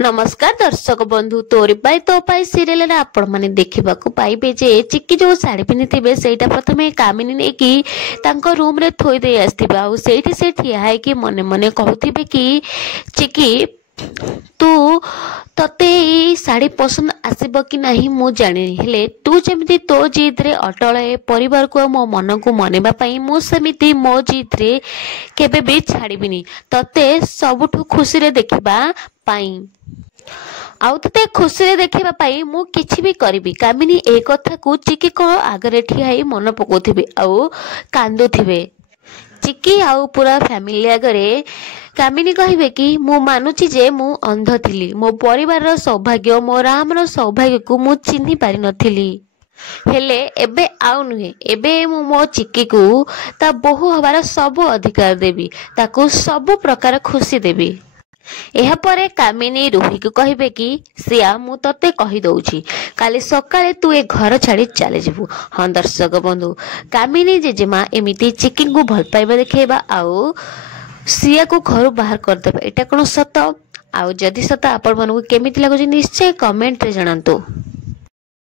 नमस्कार दर्शक बंधु तोरी पाई तो पाई सीरियल आपण माने देखा पाइबे जे चिक्की जो शाढ़ी पिंधि से प्रथम कामिनी नहीं तांको रूम रे थोई दे आसथिबा आ सेठी से ठिया है कि मने मने कहथिबे कि चिक्की तू तते ई साड़ी पसंद आसीबो कि नहीं मु जाने हेले तू जेमिति तो जिद रे अटल ए परिवार को मो मन को मनेबा पई मु सेमिति मो जिद रे केबे भी छाड़ीबिनी तते सबुठु खुशी रे देखिबा पाई आउ तते खुशी रे देखिबा पाई मु किछि भी करबी। कामिनी ए कथा को चिकी को आगरे ठियाई मन पकोथिबे आउ कांदुथिबे। चिकी आउ पूरा फैमिली आगरे कामिनी कहिबे कि मु मानुची जे मु अंध थिली मो परिवार सौभाग्य मो राम सौभाग्य को मु चिन्हि पारि नथिली हेले एबे आउ नुहे एबे मु मो चिक्की को ता बहु हबार सब अधिकार देबी ताकू सब प्रकार खुशी देबी। एहा परे कामिनी रूही को कहिबे कि सिया मु तते कहि दउछि काली सकाळे तू ए घर छाड़ी चले जिवु। हां दर्शक बंधु कामिनी जेजेमा एमिति चिक्की को भल पाइबा देखेबा आउ सिया को घर बाहर कर देबा एटा कोन सत आउ जदि सत आपण मानको केमिति लागो निश्चय कमेंट रे जणांतु।